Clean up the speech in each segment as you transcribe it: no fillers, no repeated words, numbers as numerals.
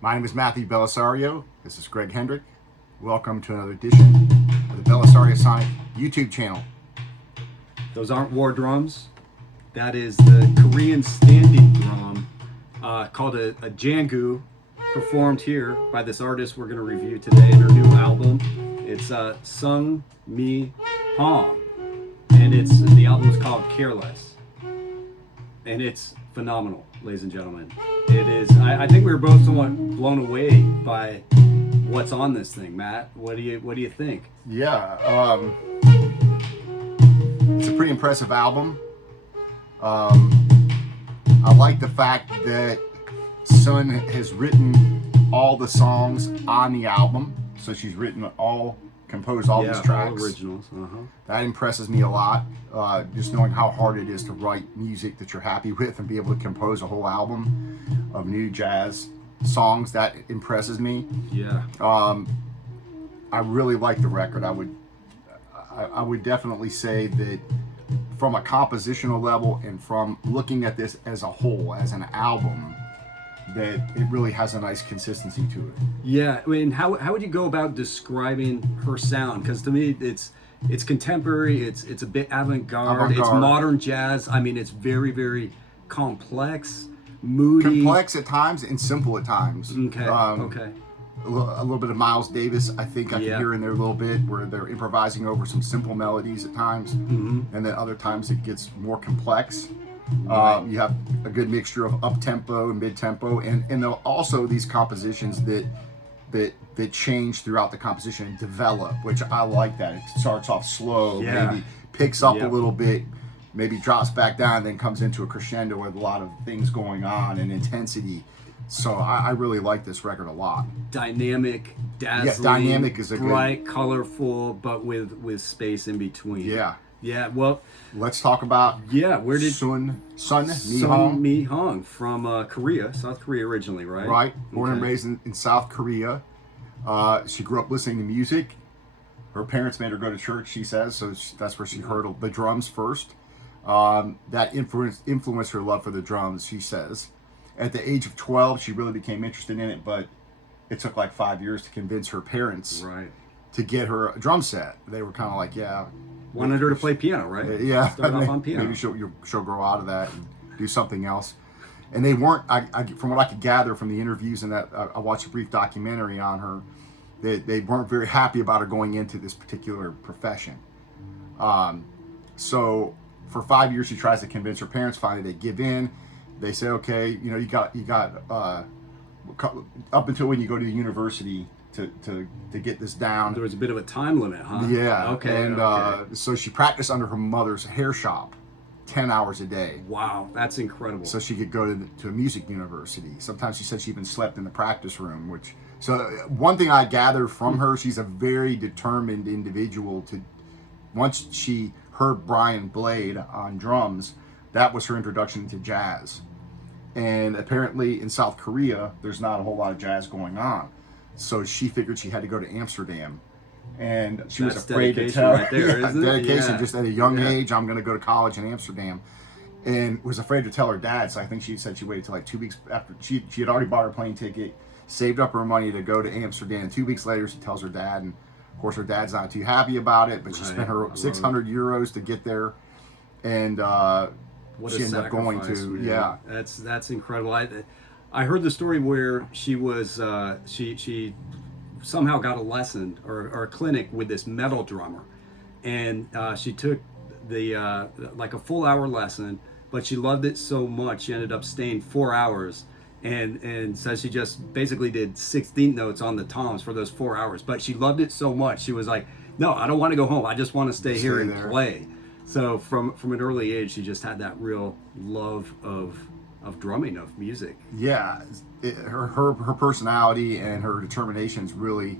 My name is Matthew Belisario. This is Greg Hendrick. Welcome to another edition of the Belisario Sonic YouTube channel. Those aren't war drums. That is the Korean standing drum called a jangu, performed here by this artist we're going to review today in her new album. It's Sung Mi Hong, and the album is called Careless, and it's phenomenal, ladies and gentlemen. It is. I think we were both somewhat blown away by what's on this thing. Matt, what do you think? Yeah, it's a pretty impressive album. I like the fact that Sun has written all the songs on the album, so she's composed all these tracks. All originals. That impresses me a lot. Just knowing how hard it is to write music that you're happy with and be able to compose a whole album of new jazz songs, that impresses me. Yeah. I really like the record. I would definitely say that from a compositional level and from looking at this as a whole, as an album, that it really has a nice consistency to it. Yeah, I mean, how would you go about describing her sound? Because to me, it's contemporary. It's a bit avant-garde. It's modern jazz. I mean, it's very, very complex, moody. Complex at times and simple at times. Okay. Okay. A little bit of Miles Davis, I think I can hear in there a little bit, where they're improvising over some simple melodies at times, and then other times it gets more complex. Right. You have a good mixture of up tempo and mid tempo, and also these compositions that change throughout the composition and develop, which I like. That it starts off slow, maybe picks up a little bit, maybe drops back down, then comes into a crescendo with a lot of things going on and intensity. So I really like this record a lot. Dynamic, dazzling, dynamic is a bright, colorful, but with space in between. Yeah. Yeah. Well, let's talk about where did Sun Sung Mi Hong from Korea, South Korea originally, right? Right. Born and raised in South Korea. She grew up listening to music. Her parents made her go to church, she says, so that's where she heard the drums first. That influenced her love for the drums, she says. At the age of 12, she really became interested in it, but it took like 5 years to convince her parents to get her a drum set. They were kind of like, wanted her to play piano, right? Yeah. Start off on piano. Maybe she'll grow out of that and do something else. And they weren't, from what I could gather from the interviews and that I watched a brief documentary on her, they weren't very happy about her going into this particular profession. So for 5 years, she tries to convince her parents. Finally, they give in. They say, okay, you got up until when you go to the university to get this down. There was a bit of a time limit, huh? Yeah. Okay. And so she practiced under her mother's hair shop 10 hours a day. Wow, that's incredible. So she could go to a music university. Sometimes she said she even slept in the practice room, so one thing I gathered from her, she's a very determined individual. Once she heard Brian Blade on drums, that was her introduction to jazz. And apparently in South Korea, there's not a whole lot of jazz going on. So she figured she had to go to Amsterdam. And she was afraid to tell right there, isn't it? Dedication, just at a young age, I'm going to go to college in Amsterdam. And was afraid to tell her dad. So I think she said she waited till like 2 weeks after. She had already bought her plane ticket, saved up her money to go to Amsterdam. 2 weeks later, she tells her dad. And of course, her dad's not too happy about it. But she spent her 600 euros to get there. And what she ended up going to, man. That's incredible. I heard the story where she was she somehow got a lesson or a clinic with this metal drummer, and she took the like a full hour lesson, but she loved it so much she ended up staying 4 hours, and says she just basically did 16th notes on the toms for those 4 hours, but she loved it so much she was like, no, I don't want to go home, I just want to stay here and play. So from an early age, she just had that real love of drumming, of music. Yeah, her personality and her determination is really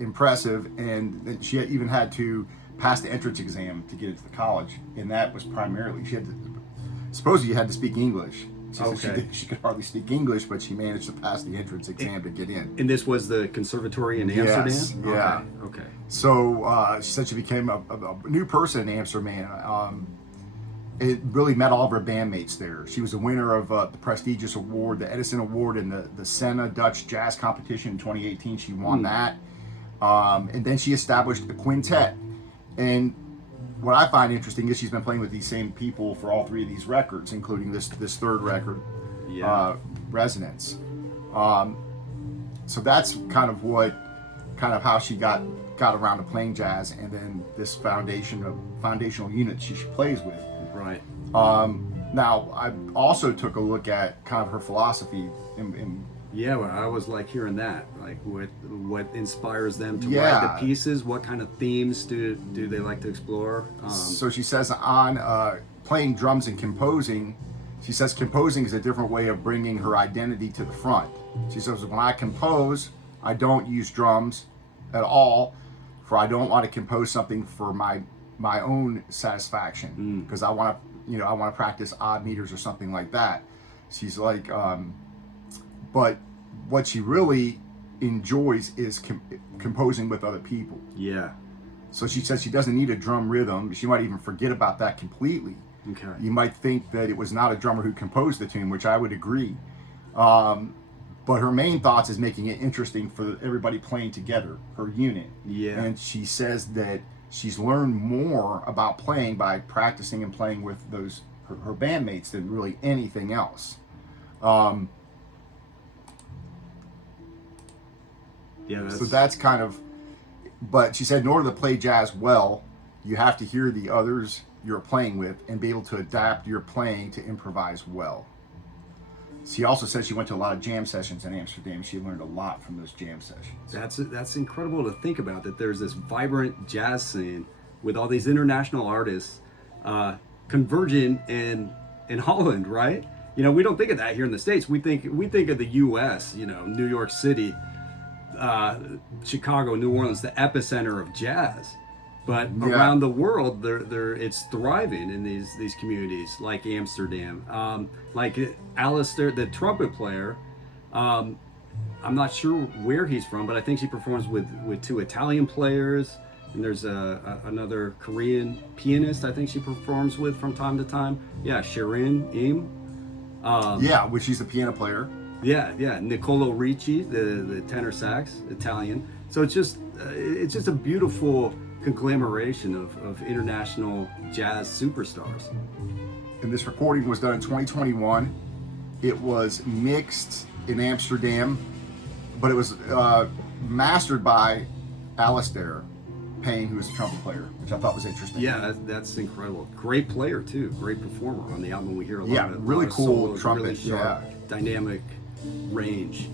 impressive, and she even had to pass the entrance exam to get into the college, and that was primarily supposedly you had to speak English. She said she could hardly speak English, but she managed to pass the entrance exam to get in. And this was the conservatory in Amsterdam? Yes, yeah. Okay. So she said she became a new person in Amsterdam. it really met all of her bandmates there. She was a winner of the prestigious award, the Edison Award, in the Senna Dutch Jazz Competition in 2018. She won that. And then she established a quintet. And what I find interesting is she's been playing with these same people for all three of these records, including this third record, Resonance. So that's kind of how she got around to playing jazz, and then this foundational unit she plays with. Right. Now, I also took a look at kind of her philosophy. Yeah, well, I was like hearing that, like what inspires them to Yeah. write the pieces. What kind of themes do they like to explore? So she says on playing drums and composing, she says composing is a different way of bringing her identity to the front. She says, when I compose, I don't use drums at all, for I don't want to compose something for my own satisfaction, because I want to practice odd meters or something like that. She's like, but what she really enjoys is composing with other people. Yeah. So she says she doesn't need a drum rhythm. She might even forget about that completely. Okay. You might think that it was not a drummer who composed the tune, which I would agree. But her main thoughts is making it interesting for everybody playing together, her unit. Yeah. And she says that she's learned more about playing by practicing and playing with her bandmates than really anything else. So that's kind of, but she said in order to play jazz well, you have to hear the others you're playing with and be able to adapt your playing to improvise well. She also said she went to a lot of jam sessions in Amsterdam. She learned a lot from those jam sessions. That's incredible to think about, that there's this vibrant jazz scene with all these international artists converging in Holland, right? You know, we don't think of that here in the States. We think of the U.S., you know, New York City, Chicago, New Orleans, the epicenter of jazz. But around the world, it's thriving in these communities like Amsterdam, like Alistair, the trumpet player. I'm not sure where he's from, but I think she performs with two Italian players, and there's another Korean pianist I think she performs with from time to time. Yeah, Shirin Im. Which she's a piano player. Yeah, Niccolo Ricci, the tenor sax, Italian. So it's just a beautiful conglomeration of international jazz superstars. And this recording was done in 2021. It was mixed in Amsterdam, but it was mastered by Alistair Payne, who is a trumpet player, which I thought was interesting. Yeah, that's incredible. Great player too, great performer on the album. We hear a lot of really cool solos, trumpet, really sharp, dynamic range.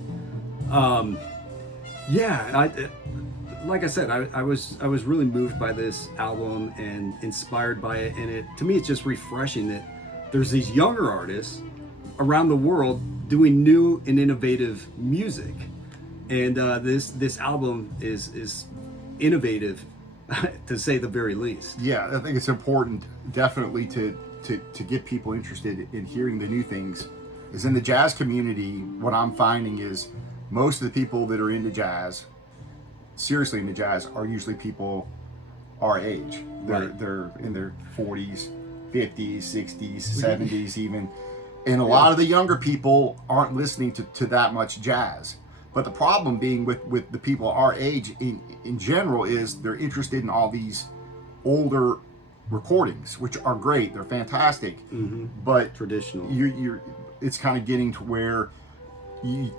Like I said, I was really moved by this album and inspired by it. And to me, it's just refreshing that there's these younger artists around the world doing new and innovative music. And this album is innovative, to say the very least. Yeah, I think it's important, definitely, to get people interested in hearing the new things. Is in the jazz community, what I'm finding is most of the people that are into jazz, seriously into jazz, are usually people our age. They're in their 40s, 50s, 60s, 70s even. And a lot of the younger people aren't listening to that much jazz. But the problem being with the people our age in general is they're interested in all these older recordings, which are great. They're fantastic. Mm-hmm. But traditional. It's kind of getting to where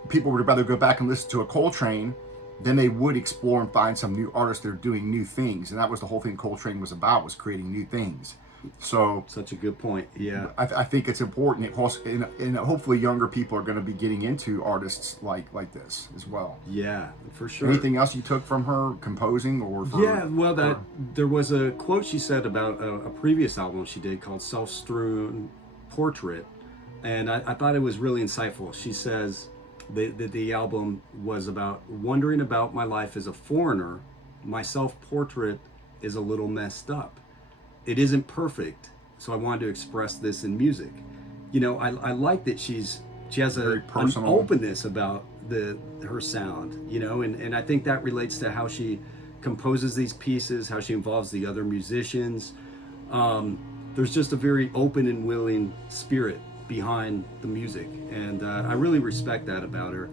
people would rather go back and listen to a Coltrane than they would explore and find some new artists that are doing new things. And that was the whole thing Coltrane was about, was creating new things. So such a good point. Yeah, I think it's important. And hopefully younger people are going to be getting into artists like this as well. Yeah, for sure. Anything else you took from her composing or? There was a quote she said about a previous album she did called Self-Strewn Portrait, and I thought it was really insightful. She says that the album was about wondering about my life as a foreigner. My self-portrait is a little messed up. It isn't perfect, so I wanted to express this in music. You know, I like that she has an openness about her sound, you know, and I think that relates to how she composes these pieces, how she involves the other musicians. there's just a very open and willing spirit behind the music, and I really respect that about her.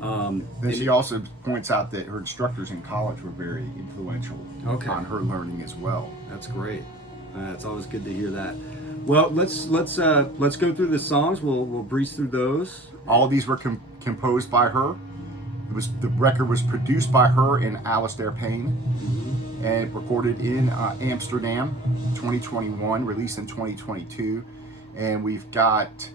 Then she also points out that her instructors in college were very influential on her learning as well. That's great. It's always good to hear that. Well, let's go through the songs. We'll breeze through those. All of these were composed by her. The record was produced by her and Alistair Payne, and recorded in Amsterdam, 2021, released in 2022, and we've got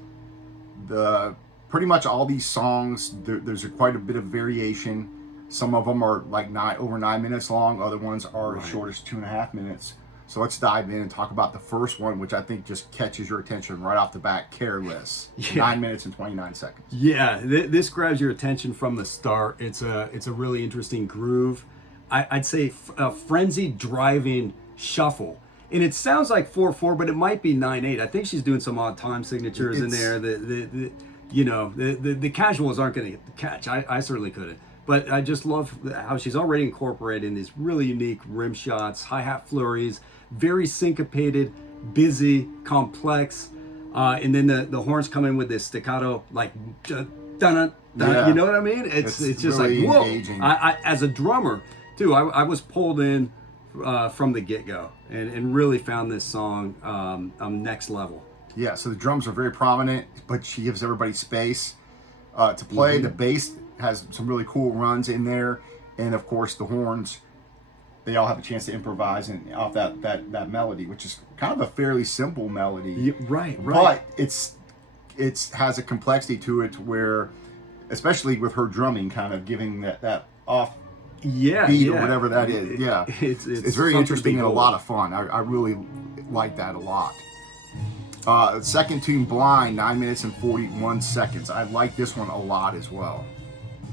pretty much all these songs. There's quite a bit of variation. Some of them are like over 9 minutes long. Other ones are as short as 2.5 minutes. So let's dive in and talk about the first one, which I think just catches your attention right off the bat. Careless. 9 minutes and 29 seconds. Yeah, this grabs your attention from the start. It's a really interesting groove. I'd say a frenzied driving shuffle. And it sounds like 4/4, but it might be 9/8. I think she's doing some odd time signatures in there. The casuals aren't going to catch. I certainly couldn't. But I just love how she's already incorporating these really unique rim shots, hi-hat flurries, very syncopated, busy, complex. And then the horns come in with this staccato, like, dun-dun, dun. You know what I mean? It's just really like, whoa. engaging. I, as a drummer, too, I was pulled in from the get-go and really found this song next level. Yeah, so the drums are very prominent, but she gives everybody space to play. The bass has some really cool runs in there, and of course the horns, they all have a chance to improvise and off that melody, which is kind of a fairly simple melody. Yeah, right. But it's has a complexity to it where, especially with her drumming, kind of giving that off beat or whatever that is. Yeah, it's very interesting and a lot of fun. I really like that a lot. Second tune, Blind, 9 minutes and 41 seconds. I like this one a lot as well.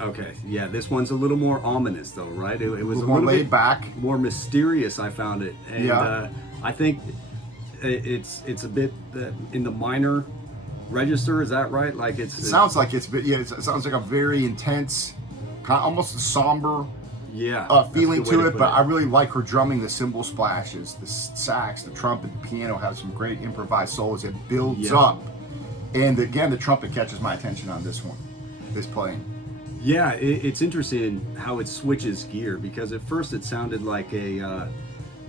Okay, yeah, this one's a little more ominous though, right? It was a more little laid bit back, more mysterious. I found it, and I think it's a bit in the minor register. Is that right? Like it sounds like it sounds like a very intense, kind of almost a somber feeling to it. But I really like her drumming. The cymbal splashes, the sax, the trumpet, the piano have some great improvised solos. It builds up, and again, the trumpet catches my attention on this one, this playing. Yeah, it's interesting how it switches gear, because at first it sounded like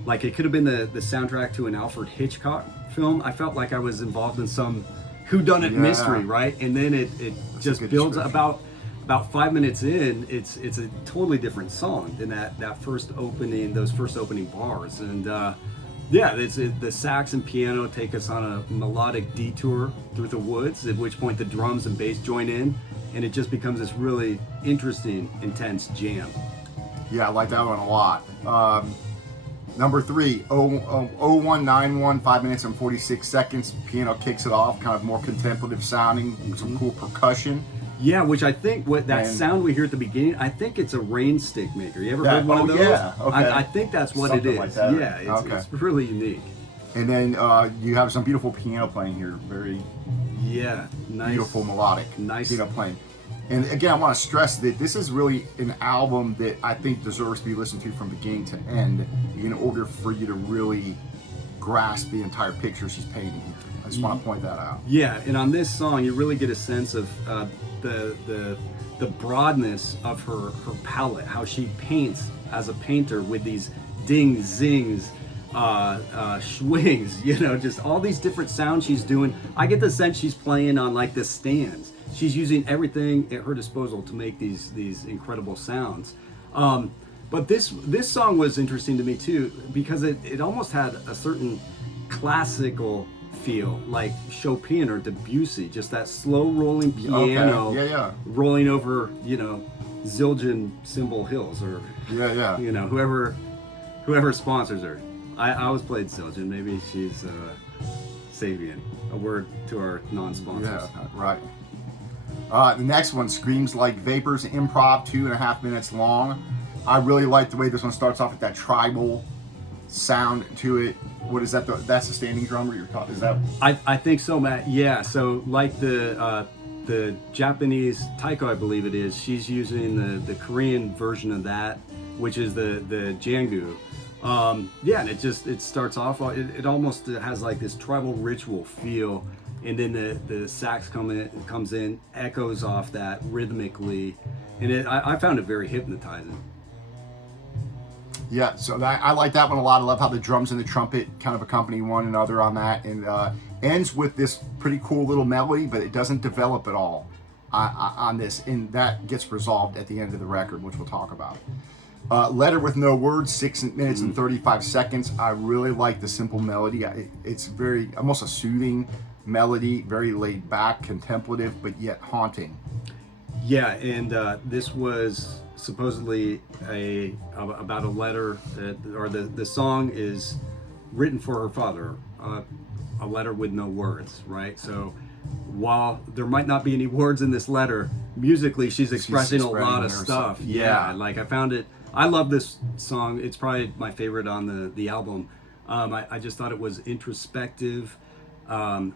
like it could have been the soundtrack to an Alfred Hitchcock film. I felt like I was involved in some whodunit mystery, right? And then it just builds about 5 minutes in. It's a totally different song than that first opening, those first opening bars. And the sax and piano take us on a melodic detour through the woods, at which point the drums and bass join in, and it just becomes this really interesting, intense jam. Yeah, I like that one a lot. Number 3, 0191, 5 minutes and 46 seconds. Piano kicks it off, kind of more contemplative sounding, some cool percussion. Yeah, which I think sound we hear at the beginning, I think it's a rain stick maker. You ever heard one of those? Yeah, okay. I think that's what Something it is. like that. Yeah, it's really unique. And then you have some beautiful piano playing here. Very nice, beautiful melodic piano playing. And again, I want to stress that this is really an album that I think deserves to be listened to from beginning to end in order for you to really grasp the entire picture she's painting here. I just want to point that out. Yeah, and on this song, you really get a sense of the broadness of her palette, how she paints as a painter with these dings, zings, swings, just all these different sounds she's doing. I get the sense she's playing on like the stands. She's using everything at her disposal to make these incredible sounds. But this song was interesting to me too, because it almost had a certain classical feel, like Chopin or Debussy, just that slow rolling piano rolling over, Zildjian Cymbal Hills, or whoever sponsors her. I always played Zildjian. Maybe she's Sabian. A word to our non-sponsors. Yeah, right. The next one, Screams Like Vapors, improv, 2.5 minutes long. I really like the way this one starts off with that tribal sound to it. What is that? That's the standing drummer you're talking? Is that? I think so, Matt. Yeah. So like the Japanese taiko, I believe it is. She's using the Korean version of that, which is the jangu. Yeah, and it starts off. It almost has like this tribal ritual feel, and then the sax comes in, echoes off that rhythmically, and I found it very hypnotizing. Yeah, so I like that one a lot. I love how the drums and the trumpet kind of accompany one another on that, and ends with this pretty cool little melody, but it doesn't develop at all on this, and that gets resolved at the end of the record, which we'll talk about. Letter with No Words, 6 minutes and 35 seconds. I really like the simple melody. It's very, almost a soothing melody, very laid back, contemplative, but yet haunting. Yeah, and this was supposedly about a letter or the song is written for her father, a letter with no words, right? So while there might not be any words in this letter, musically she's expressing a lot of stuff. Yeah, like I love this song. It's probably my favorite on the album. I just thought it was introspective,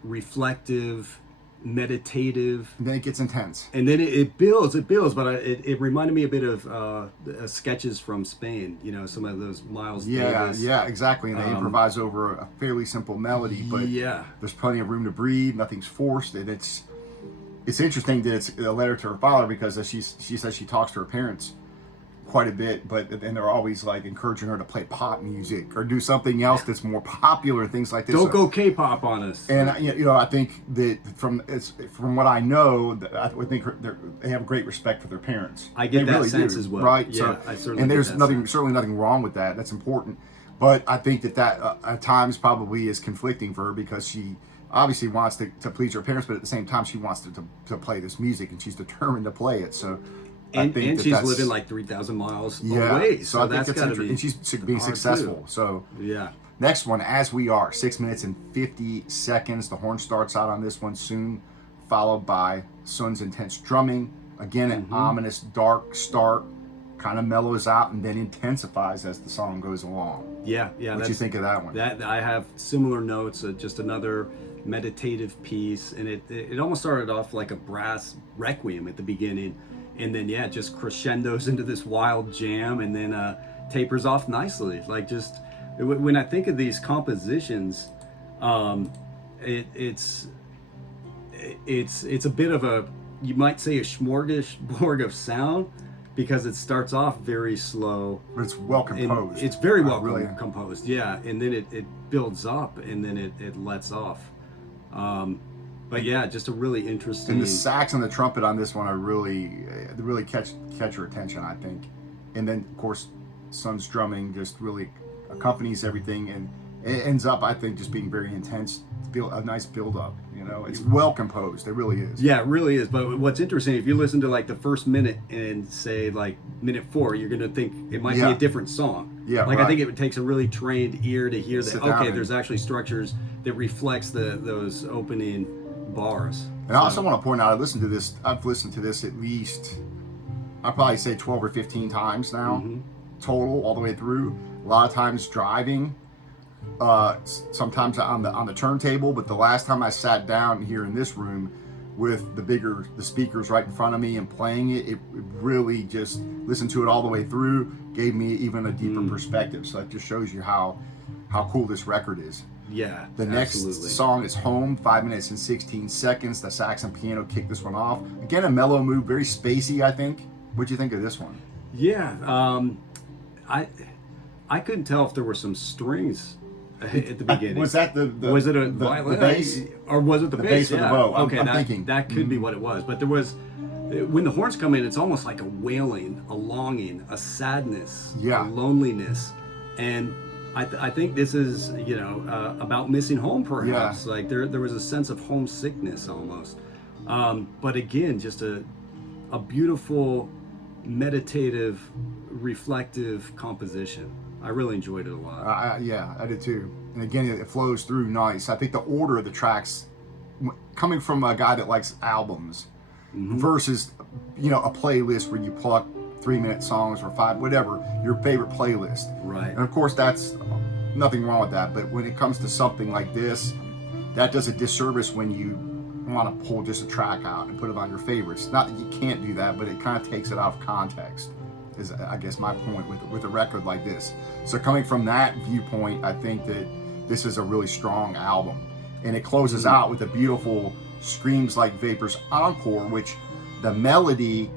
reflective, meditative, And then it gets intense. and then it builds, but it reminded me a bit of sketches from Spain. You know, some of those Miles Davis. Yeah, exactly. And they improvise over a fairly simple melody, but Yeah. there's plenty of room to breathe. Nothing's forced, and it's interesting that it's a letter to her father, because as she says she talks to her parents quite a bit, but then they're always like encouraging her to play pop music or do something else that's more popular, things like this. Don't go K-pop on us. And I think that from what I know, that I would think they have great respect for their parents. I get They that really sense do, as well. right? Yeah, I certainly and get there's that nothing certainly nothing wrong with that. That's important, but I think that at times probably is conflicting for her, because she obviously wants to please her parents, but at the same time she wants to play this music, and she's determined to play it. So. And she's that's living like 3,000 miles yeah, away, so I think that's got to be. and she's being hard successful. too. So Yeah. next one, As We Are, 6 minutes and 50 seconds. The horn starts out on this one soon, followed by Sun's intense drumming. Again, an ominous, dark start, kind of mellows out and then intensifies as the song goes along. Yeah. What do you think of that one? That I have similar notes. Just another meditative piece, and it almost started off like a brass requiem at the beginning, and then it just crescendos into this wild jam, and then tapers off nicely. Like, just when I think of these compositions, it's a bit of a, you might say, a smorgasbord of sound, because it starts off very slow. But it's well composed. It's very well really composed, yeah. And then it builds up, and then it lets off. But yeah, just a really interesting. And the sax and the trumpet on this one are really catch your attention, I think. And then of course, Sun's drumming just really accompanies everything, and it ends up, I think, just being very intense. A nice build up. It's well composed. It really is. Yeah, it really is. But what's interesting, if you listen to like the first minute and say like minute 4, you're gonna think it might be a different song. Yeah, like right. I think it takes a really trained ear to hear that. Sit down Okay, and- there's actually structures that reflects those opening bars. And I also want to point out, I've listened to this at least, I'd probably say 12 or 15 times now, total, all the way through. A lot of times driving, sometimes on the turntable, but the last time I sat down here in this room with the speakers right in front of me and playing it really just listened to it all the way through, gave me even a deeper perspective. So that just shows you how cool this record is. Yeah, The absolutely. next song is Home, 5 minutes and 16 seconds. The sax and piano kick this one off. Again, a mellow move, very spacey, I think. What'd you think of this one? Yeah, I couldn't tell if there were some strings at the beginning. Was that the was it a violin? the bass? Or was it the bass? bass or the Yeah. bow? Okay, I'm that, thinking. that could be what it was. But there was, when the horns come in, it's almost like a wailing, a longing, a sadness, Yeah. a loneliness. And I think this is, about missing home, perhaps. Yeah. Like there was a sense of homesickness almost. But again, just a beautiful, meditative, reflective composition. I really enjoyed it a lot. I did too. And again, it flows through nice. I think the order of the tracks, coming from a guy that likes albums, versus a playlist where you pluck 3-minute songs or 5, whatever your favorite playlist. Right. And of course, that's nothing wrong with that. But when it comes to something like this, that does a disservice when you want to pull just a track out and put it on your favorites. Not that you can't do that, but it kind of takes it out of context. is I guess my point with a record like this. So coming from that viewpoint, I think that this is a really strong album, and it closes out with a beautiful Screams Like Vapors encore, which the melody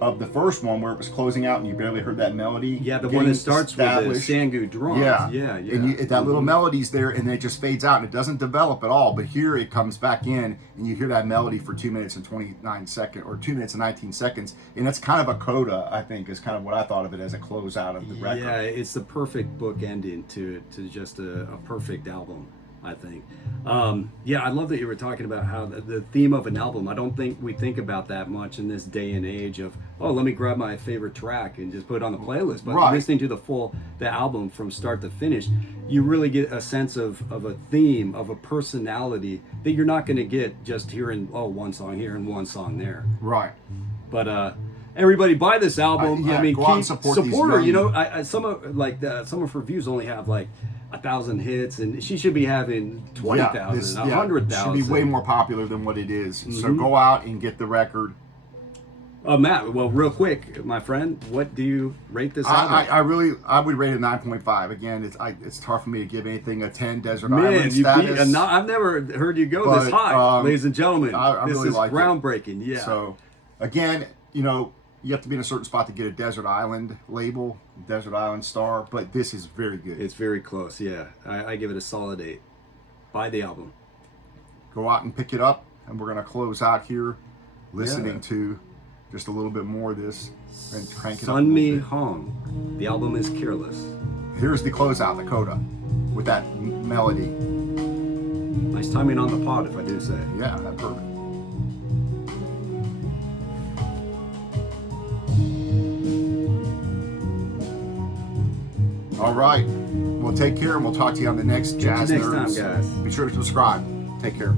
of the first one where it was closing out and you barely heard that melody. Yeah, the one that starts with the Sangu drums. Yeah. And that little melody's there, and then it just fades out, and it doesn't develop at all. But here it comes back in, and you hear that melody for 2 minutes and 29 seconds, or 2 minutes and 19 seconds, and that's kind of a coda. I think is kind of what I thought of it as a closeout of the record. Yeah, it's the perfect book ending to just a perfect album, I think. I love that you were talking about how the theme of an album, I don't think we think about that much in this day and age of, oh, let me grab my favorite track and just put it on the playlist. But listening to the album from start to finish, you really get a sense of a theme, of a personality that you're not going to get just hearing, one song here and one song there. Right. But everybody buy this album. I mean, go out and support her. You know, some of her views only have like 1,000 hits, and she should be having 20,000, 100,000. Should be way more popular than what it is. So go out and get the record. Matt, well, real quick, my friend, what do you rate this album? I would rate it 9.5. Again, it's hard for me to give anything a 10 Desert Man, Island status. I've never heard you go this high, ladies and gentlemen. This really is groundbreaking. Yeah. So, again, you have to be in a certain spot to get a Desert Island label, Desert Island star, but this is very good. It's very close, yeah. I give it a solid 8. Buy the album. Go out and pick it up, and we're going to close out here listening to just a little bit more of this and crank it up. Sun Mi Hong. The album is Careless. Here's the closeout, the coda, with that melody. Nice timing on the pod, if I do say. Yeah, that's perfect. All right. Well, take care, and we'll talk to you on the next Jazz Next Nerds. time, guys. Be sure to subscribe. Take care.